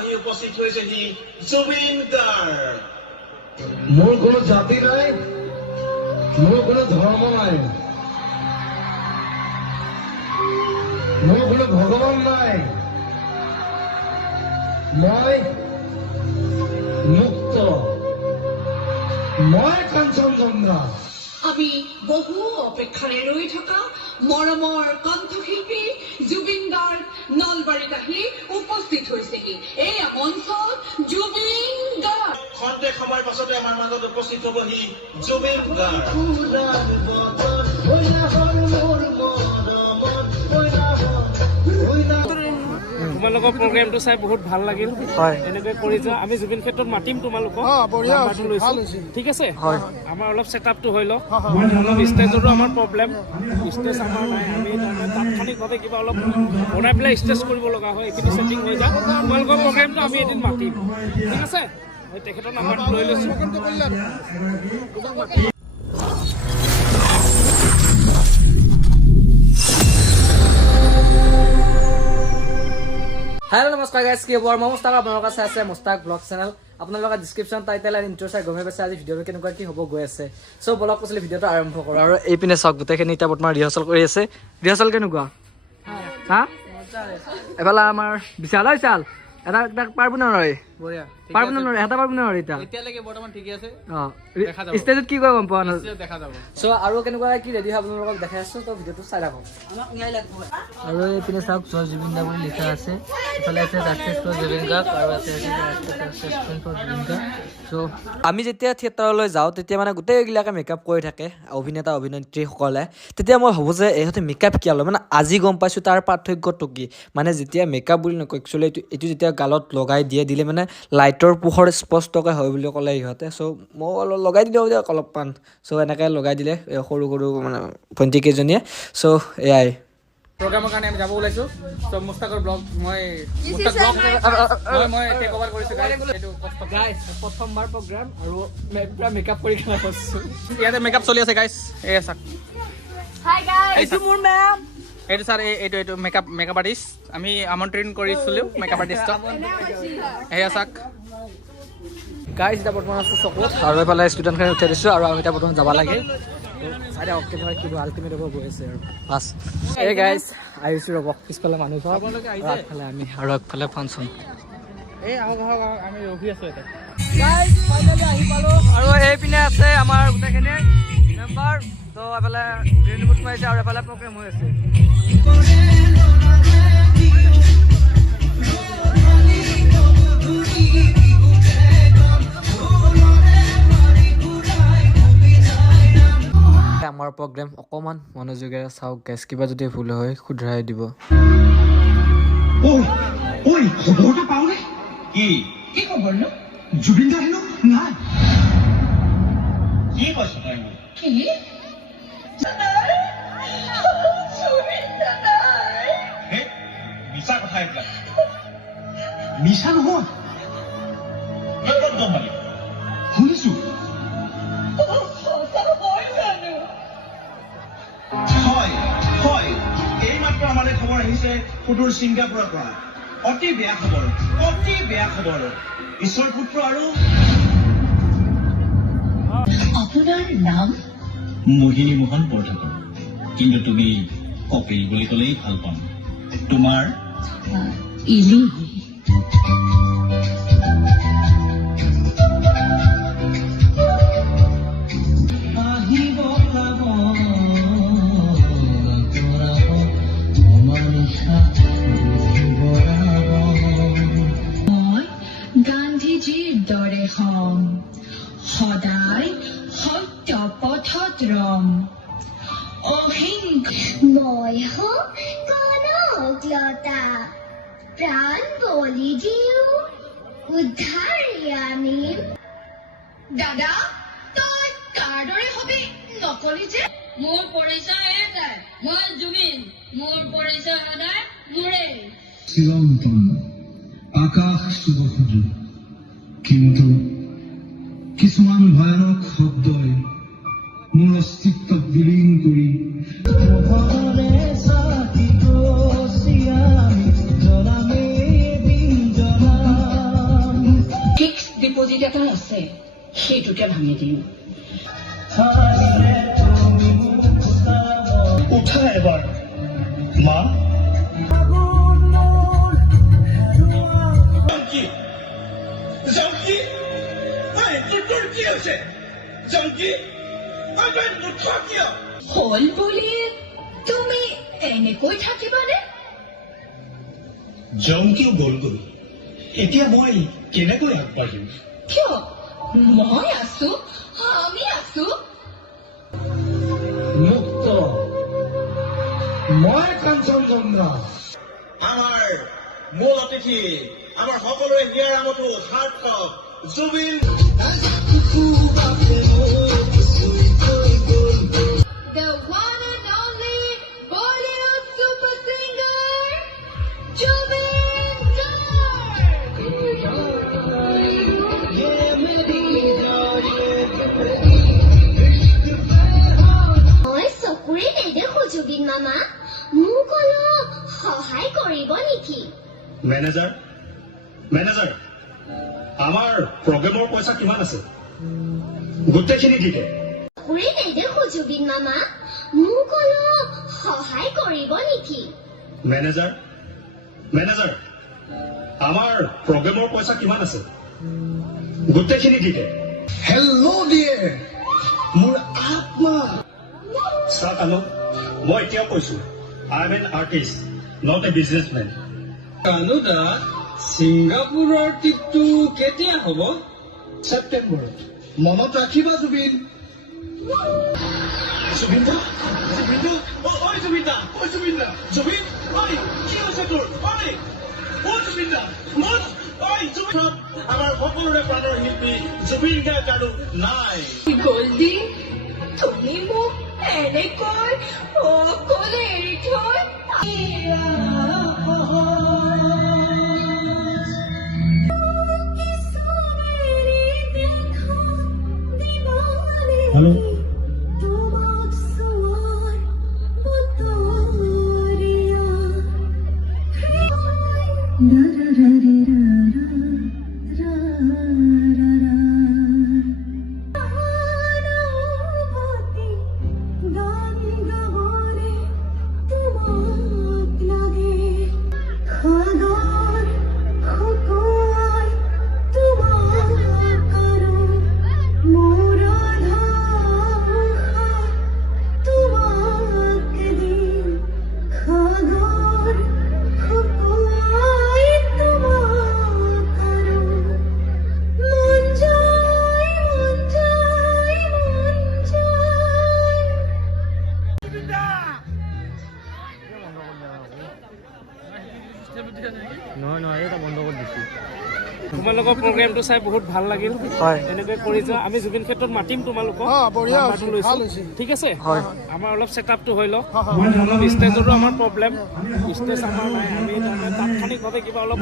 আহি উপস্থিত হৈছেহি জুবিন গাৰ্গ। মোৰ কোনো জাতি নাই, মোৰ কোনো ধৰ্ম নাই, মোৰ কোনো ভগৱান নাই, মই মুক্ত, মই কাঞ্চনজংঘা। আমি বহু অপেক্ষাৰে ৰৈ থকা মৰমৰ কণ্ঠশিল্পী জুবিন গাৰ্গ নলবাৰীত আহি উপস্থিত হৈছেহি। এয়া মঞ্চত জুবিন গাৰ্গ। খন্তেক সময়ৰ পাছতে আমাৰ মাজত উপস্থিত হ'বহি জুবিন গাৰ্গ। তোমালোকৰ প্ৰগ্ৰেমটো চাই বহুত ভাল লাগিল। এনেকৈ কৰি যোৱা, আমি জুবিন ক্ষেত্ৰত মাতিম তোমালোকক, ঠিক আছে? আমাৰ অলপ ছেটআপটো হৈ লওক। অলপ ষ্টেজৰো আমাৰ প্ৰব্লেম, ষ্টেজ আমাৰ নাই। আমি তাৎক্ষণিকভাৱে কিবা অলপ বনাই পেলাই ষ্টেজ কৰিব লগা হয়, এইখিনি ছেটিং হৈ যায়। তোমালোকৰ প্ৰগ্ৰেমটো আমি এদিন মাতিম, ঠিক আছে? মই তেখেতৰ নাম্বাৰটো লৈ লৈছোঁ। হেল্ল' নমস্কাৰ গাইজ, কি খবৰ? মই মুস্তাক, আপোনালোকে চাই আছে মুস্তাক ব্লগ চেনেল। আপোনালোকে ডিছক্ৰিপশ্যন টাইটেল আৰু ইণ্ট্ৰ চাই গমে পাইছে আজি ভিডিঅ'টো কেনেকুৱা কি হ'ব গৈ আছে। চ' বলক কৈছিলে ভিডিঅ'টো আৰম্ভ কৰোঁ। আৰু এইপিনে চাওক, গোটেইখিনি এতিয়া বৰ্তমান ৰিহাৰ্চেল কৰি আছে। ৰিহাৰ্চেল কেনেকুৱা? হা এফালে আমাৰ বিশাল বিশাল এটা পাৰব নোৱাৰে, পাৰব নোৱাৰে, এটা পাৰব নোৱাৰে। এতিয়ালৈকে বৰ্তমান ঠিকে আছে। ষ্টেজত কি কয় গম পোৱা নাই, দেখা যাব। চ' আৰু কেনেকুৱা কি ৰেডি হয় আপোনালোকক দেখাই আছোঁ, তো ভিডিঅ'টো চাই থাকক। আৰু এইপিনে চাওক, জয় জুবিন দা বুলি লিখা আছে। ইফালে আছে জাষ্টিছ ফৰ জুবিন গাৰ্গ আৰু আছে চ' আমি যেতিয়া থিয়েটাৰলৈ যাওঁ তেতিয়া মানে গোটেইবিলাকে মেকআপ কৰি থাকে, অভিনেতা অভিনেত্ৰীসকলে। তেতিয়া মই ভাবোঁ যে ইহঁতে মেকআপ কিয় লয়, মানে আজি গম পাইছোঁ তাৰ পাৰ্থক্যটো কি। মানে যেতিয়া মেকআপ বুলি নকয়, একচুৱেলি এইটো যেতিয়া গালত লগাই দিলে মানে লাইটৰ পোহৰ স্পষ্টকৈ হয় বুলি ক'লে ইহঁতে। চ' মই অলপ লগাই দিলোঁ দিয়ক অলপমান। চ' এনেকৈ লগাই দিলে সৰু সৰু মানে ভণ্টিকেইজনীয়ে। চ' এয়াই প্ৰগ্ৰামৰ কাৰণে আমি যাব ওলাইছোঁ। চ' মুস্তাকৰ ব্লগ মই টেক অভাৰ কৰিছোঁ। প্ৰথমবাৰ প্ৰগ্ৰাম আৰু পুৰা মেকআপ কৰি খেলা কৰিছোঁ। ইয়াতে মেকআপ চলি আছে গাইছ, এই চাওক। এইটো মোৰ মেম, এইটো ছাৰ, এইটো মেকআপ আৰ্টিষ্ট। আমি আমন্ত্ৰণ কৰিছিলোঁ মেকআপ আৰ্টিষ্টক। সেয়া চাওক গাইছ, এতিয়া বৰ্তমান আছোঁ চকুত আৰু এইফালে ষ্টুডেণ্টখিনি উঠাই দিছোঁ আৰু আমি এতিয়া বৰ্তমান যাব লাগে। চাই কেনেকুৱা কিবা আল্টিমেট হ'ব গৈ আছে আৰু বাছ। এই গাইছ আহিছোঁ ৰ'ব, পিছফালে মানুহ আগফালে আমি আৰু আগফালে ফাংচন। আমি ৰখি আছোঁ ইয়াতে। ফাইনেলি আহি পালোঁ আৰু এইপিনে আছে আমাৰ গোটেইখিনি মেম্বাৰ। তো এফালে গ্ৰীণ বুট মাৰিছে আৰু এফালে প্ৰগ্ৰেম হৈ আছে। আমাৰ প্ৰগ্ৰেম অকণমান মনোযোগেৰে চাওক গাইছ, কিবা যদি ভুল হয় শুধৰাই দিব। খবৰটা পাওঁনে? কি খবৰ নো? জুবিন দা হেনো নাই। কি কৈছ তই? কি মিছা কথা এইবিলাক। মিছা নহয়, একদম শুনিছো। হয়, এইমাত্ৰ আমালৈ খবৰ আহিছে সুদূৰ ছিংগাপুৰৰ পৰা। অতি বেয়া খবৰ, অতি বেয়া খবৰ। ঈশ্বৰ পুত্ৰ আৰু আপোনাৰ নাম মোহিনী মোহন বৰঠাকুৰ, কিন্তু তুমি কপিল বুলি ক'লেই ভাল পাম। তোমাৰ ইলি। গান্ধীজীৰ দৰে হম, সদায় সত্য পথত ৰম, মই হম কনকলতা, প্ৰাণ বলি দিও উদ্ধাৰি আনিম। দাদা, তই কাৰ দৰে হবি নকলি যে? মোৰ পৰিচয় এটাই, মই জুবিন। মোৰ পৰিচয় সদায় মোৰে। চিৰন্তন আকাশ চুব খোজো, কিন্তু কিছুমান ভয়ানক শব্দই মোৰ অস্তিত্বক বিলীন কৰি ডিপজিট এটা আছে সেইটোকে ভাঙি দিম উঠা এবাৰ মা জানকী জানকী তোৰ কি আছে জানকী তই নুঠা কিয় হল বুলি তুমি এনেকৈ থাকিবানে জংকিও গ'লগৈ এতিয়া মই কেনেকৈ আগবাঢ়িম কিয় মই আছো আমি আছো মুক্ত মই কাঞ্চনজংঘা আমাৰ মূল অতিথি আমাৰ সকলোৰে হিয়াৰ আমতো সাৰ্থক Zubeen The one and only Bollywood super singer, Jubin মই চকুৰে নেদেখো জুবিন মামা মোক অলপ সহায় কৰিব নেকি মেনেজাৰ মেনেজাৰ আমাৰ প্ৰগ্ৰেমৰ পইচা কিমান আছে গোটেইখিনি দি দে চকুৰে নেদেখো জুবিন মামা মোক অলপ সহায় কৰিব নেকি মেনেজাৰ মেনেজাৰ আমাৰ প্ৰগ্ৰেমৰ পইচা কিমান আছে গোটেইখিনি দি দে হেল্ল' দিয়ে মোৰ আত্মা চাওক আনো মই এতিয়াও কৈছো I am an artist not a businessman কানুদা ছিংগাপুৰৰ ট্ৰিপটো কেতিয়া হ'ব ছেপ্টেম্বৰত মনত ৰাখিবা জুবিন জুবিনদা জুবিনদা ঐ জুবিনদা ঐ জুবিনদা জুবিন ঐ কি হৈছে তোৰ ঐ জুবিনদা মোৰ ঐ জুবিন আমাৰ সকলোৰে প্ৰাণৰ শিল্পী জুবিন গাৰ্গ আৰু নাই গল্ডি তুমি মোক এনেকৈ অকলে এৰি থৈ হেল্ল' তোমালোকৰ প্ৰগ্ৰেমটো চাই বহুত ভাল লাগিল এনেকৈ কৰি যোৱা আমি জুবিন ক্ষেত্ৰত মাতিম তোমালোকক ঠিক আছে আমাৰ অলপ ছেটআপটো হৈ লওক অলপ ষ্টেজৰো আমাৰ প্ৰব্লেম ষ্টেজ আমাৰ নাই আমি তাৎক্ষণিকভাৱে কিবা অলপ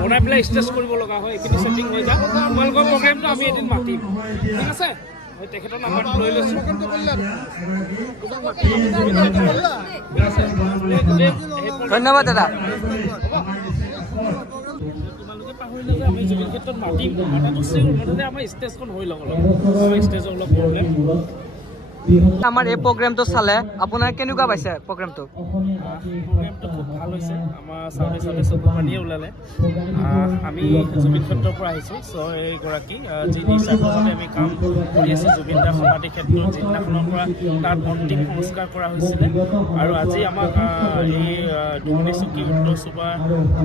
বনাই পেলাই ষ্টেজ কৰিব লগা হয় এইখিনি ছেটিং হৈ যায় তোমালোকৰ প্ৰগ্ৰেমটো আমি এদিন মাতিম ঠিক আছে মই তেখেতৰ নাম্বাৰটো লৈ লৈছোঁ ধন্যবাদ দাদা পাহৰিলে যে আমি জুবিন ক্ষেত্ৰত মাতিম মুঠতে আমাৰ ষ্টেজখন হৈ লওক অলপ আমাৰ ষ্টেজৰ অলপ প্ৰব্লেম আমাৰ এই প্ৰগ্ৰেমটো চালে আপোনাৰ কেনেকুৱা পাইছে প্ৰগ্ৰেমটো প্ৰগ্ৰেমটো খুব ভাল হৈছে আমাৰ চাউডে চাউডে চকু পানীয়ে ওলালে আমি জুবিন ক্ষেত্ৰৰ পৰা আহিছোঁ চ' এইগৰাকী যি নিস্বাৰ্থভাৱে আমি কাম কৰি আছোঁ জুবিন দাৰ সমাধি ক্ষেত্ৰত যিদিনাখনৰ পৰা তাত অন্তিম সংস্কাৰ কৰা হৈছিলে আৰু আজি আমাক এই দুমনি চুকী উত্তৰ চুবা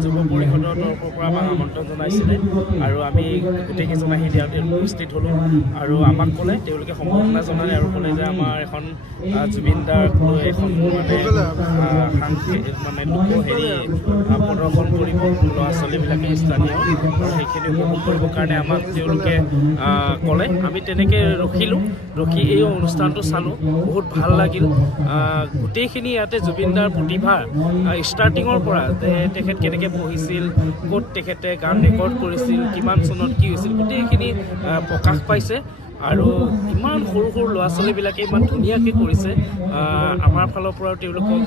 যুৱ পৰিষদৰ তৰফৰ পৰা আমাক আমন্ত্ৰণ জনাইছিলে আৰু আমি গোটেইকেইজন আহি ইয়াতে উপস্থিত হ'লোঁ আৰু আমাক ক'লে তেওঁলোকে সম্বৰ্ধনা জনালে আৰু ক'লে যে আমাৰ এখন জুবিন দাক লৈ এখন মানে লোক হেৰি প্ৰদৰ্শন কৰিব ল'ৰা ছোৱালীবিলাকে স্থানীয় আৰু সেইখিনি উপভোগ কৰিবৰ কাৰণে আমাক তেওঁলোকে ক'লে আমি তেনেকৈ ৰখি এই অনুষ্ঠানটো চালোঁ বহুত ভাল লাগিল গোটেইখিনি ইয়াতে জুবিন দাৰ প্ৰতিভা ষ্টাৰ্টিঙৰ পৰা তেখেত কেনেকৈ পঢ়িছিল ক'ত তেখেতে গান ৰেকৰ্ড কৰিছিল কিমান চনত কি হৈছিল গোটেইখিনি প্ৰকাশ পাইছে আৰু ইমান সৰু সৰু ল'ৰা ছোৱালীবিলাকে ইমান ধুনীয়াকৈ কৰিছে আমাৰ ফালৰ পৰাও তেওঁলোকক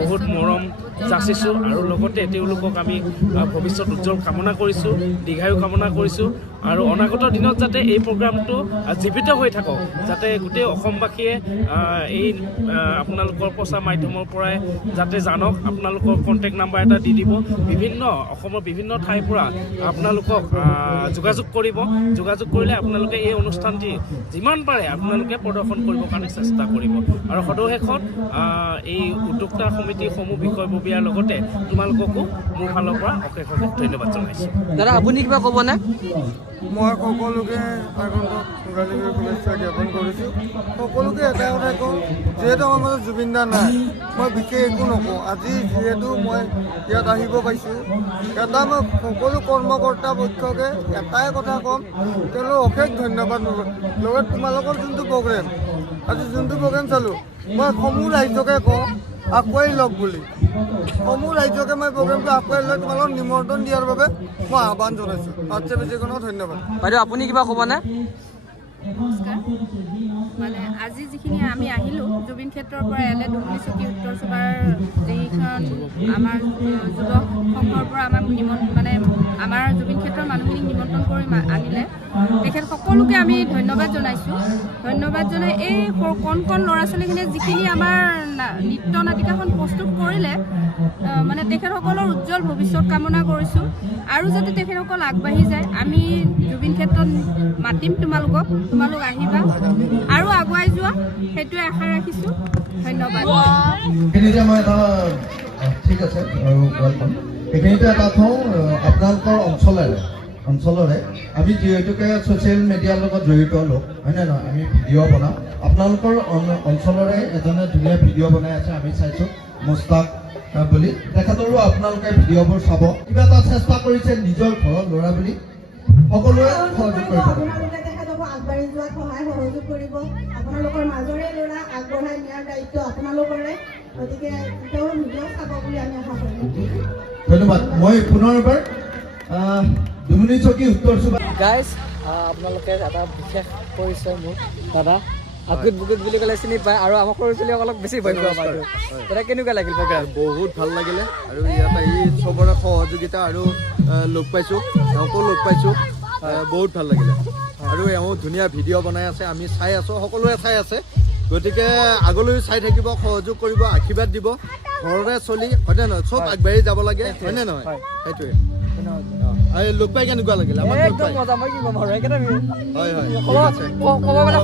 বহুত মৰম যাচিছোঁ আৰু লগতে তেওঁলোকক আমি ভৱিষ্যত উজ্জ্বল কামনা কৰিছোঁ, দীৰ্ঘায়ু কামনা কৰিছোঁ আৰু অনাগত দিনত যাতে এই প্ৰগ্ৰামটো জীৱিত হৈ থাকক, যাতে গোটেই অসমবাসীয়ে এই আপোনালোকৰ প্ৰচাৰ মাধ্যমৰ পৰাই যাতে জানক। আপোনালোকৰ কণ্টেক্ট নাম্বাৰ এটা দি দিব, অসমৰ বিভিন্ন ঠাইৰ পৰা আপোনালোকক যোগাযোগ কৰিব। যোগাযোগ কৰিলে আপোনালোকে এই অনুষ্ঠানটি যিমান পাৰে আপোনালোকে প্ৰদৰ্শন কৰিবৰ কাৰণে চেষ্টা কৰিব। আৰু সদশেষত এই উদ্যোক্তা সমিতিসমূহ বিষয়ববীয়াৰ লগতে তোমালোককো মোৰ ফালৰ পৰা অশেষ অশেষ ধন্যবাদ জনাইছোঁ। দাদা আপুনি কিবা ক'বনে? মই সকলোকে আগন্তুক ভোগালী বিহুৰ শুভেচ্ছা জ্ঞাপন কৰিছোঁ। সকলোকে এটা কথাই কওঁ, যিহেতু আমাৰ মাজত জুবিন দা নাই, মই বিশেষ একো নকওঁ। আজি যিহেতু মই ইয়াত আহিব পাইছোঁ, এটা মই সকলো কৰ্মকৰ্তা পক্ষকে এটাই কথা ক'ম, তেওঁলোকক অশেষ ধন্যবাদ। লগত তোমালোকৰ যোনটো প্ৰগ্ৰেম, আজি যোনটো প্ৰগ্ৰেম চালোঁ, মই সমূহ ৰাইজকে কওঁ আগুৱাই লওক বুলি। সমূহ ৰাজ্যকে মই প্ৰগ্ৰেমটো আগুৱাই লৈ তোমালোকক নিমন্ত্ৰণ দিয়াৰ বাবে মই আহ্বান জনাইছোঁ। তাতছে বেছি কোনো ধন্যবাদ। বাইদেউ আপুনি কিবা ক'বনে? নমস্কাৰ। মানে আজি যিখিনি আমি আহিলোঁ জুবিন ক্ষেত্ৰৰ পৰা ইয়ালৈ দুমুনি চকী উত্তৰ চুবাৰ যিখন আমাৰ যুৱ সংঘৰ পৰা আমাৰ জুবিন ক্ষেত্ৰৰ মানুহখিনিক নিমন্ত্ৰণ কৰি আনিলে, তেখেত সকলোকে আমি ধন্যবাদ জনাইছোঁ। ধন্যবাদ জনাই এই কণ কণ ল'ৰা ছোৱালীখিনিয়ে যিখিনি আমাৰ নৃত্য নাটিকাখন প্ৰস্তুত কৰিলে, মানে তেখেতসকলৰ উজ্জ্বল ভৱিষ্যত কামনা কৰিছোঁ। আৰু যাতে তেখেতসকল আগবাঢ়ি যায়, আমি জুবিন ক্ষেত্ৰত মাতিম তোমালোকক, তোমালোক আহিবা আৰু আগুৱাই যোৱা, সেইটোৱে আশা ৰাখিছোঁ। ধন্যবাদ। এইখিনিতে মই এটা ঠিক আছে আৰু ৱেলকাম। এইখিনিতে এটা থওঁ, আপোনালোকৰ অঞ্চলৰে আমি যিহেতুকে ছ'চিয়েল মিডিয়াৰ লগত জড়িত লোক, হয়নে নহয়, আমি ভিডিঅ' বনাওঁ। আপোনালোকৰ অঞ্চলৰে এজনে ধুনীয়া ভিডিঅ' বনাই আছে, আমি চাইছোঁ, মুস্তাক বুলি। তেখেতৰো আপোনালোকে ভিডিঅ'বোৰ চাব। কিবা এটা চেষ্টা কৰিছে নিজৰ ঘৰৰ ল'ৰা বুলি, সকলোৱে সহযোগ কৰিব। আপোনালোকে তেখেতক আগবাঢ়ি যোৱাত সহায় সহযোগ কৰিব। আপোনালোকৰ মাজৰে ল'ৰা আগবঢ়াই নিয়াৰ দায়িত্ব আপোনালোকৰে, গতিকে তেওঁ ভিডিঅ' চাব বুলি আমি আশা কৰিম। ধন্যবাদ। মই পুনৰ এবাৰ দুমুনি চকী উত্তৰ চুবাৰ গাইজ, আপোনালোকে এটা বিশেষ পৰিচয় মোক দাদা আকুত বুকুত বুলি ক'লে চিনি পায়, আৰু আমাৰ সৰু ছোৱালীসকলক বেছি ভয় কৰিব পাৰে। দাদা কেনেকুৱা লাগিল প্ৰগ্ৰাম? বহুত ভাল লাগিলে, আৰু ইয়াত আহি চবৰে সহযোগিতা আৰু লগ পাইছোঁ, তেওঁকো লগ পাইছোঁ, বহুত ভাল লাগিলে। আৰু এওঁ ধুনীয়া ভিডিঅ' বনাই আছে, আমি চাই আছোঁ, সকলোৱে চাই আছে। গতিকে আগলৈ চাই থাকিব, সহযোগ কৰিব, আশীৰ্বাদ দিব। ঘৰৰে চলি হয়নে নহয়, চব আগবাঢ়ি যাব লাগে, হয়নে নহয়, সেইটোৱে। লগ পাই কেনেকুৱা লাগিলে? একদম মজা, মই কি ক'ম আৰু একেবাৰে হয় হয়, ক'ব মানে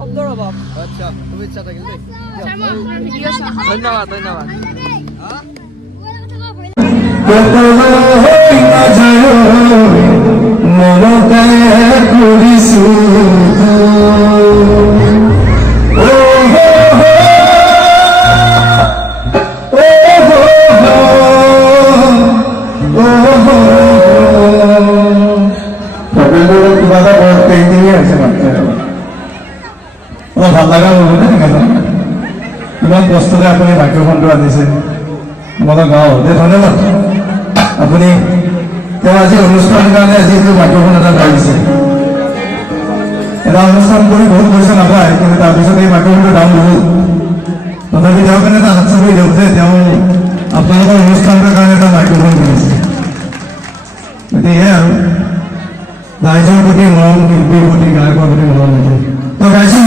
শব্দৰ অভাৱ। আচ্ছা, শুভেচ্ছা থাকিল দেই। ধন্যবাদ ধন্যবাদ। ভাল লগা হ'ব নে? ইমান কষ্টৰে আপুনি মাইক্ৰফোনটো আনিছে, মই গাওঁ দে ধন্যবাদ। আপুনি তেওঁ আজি অনুষ্ঠানৰ কাৰণে যিহেতু মাইক্ৰফোন এটা লাগিছে, এটা অনুষ্ঠান কৰি বহুত পইচা নাপায়, কিন্তু তাৰপিছত এই মাইক্ৰফোনটো দাম বহুত। তথাপি তেওঁৰ কাৰণে এটা হাত চাপৰি দিয়ক যে তেওঁ আপোনালোকৰ অনুষ্ঠানটোৰ কাৰণে এটা মাইক্ৰফোন কিনিছে। গতিকে আৰু ৰাইজৰ প্ৰতি মৰম, শিল্পীৰ প্ৰতি, গায়কৰ প্ৰতি মৰম। তো গাইছোঁ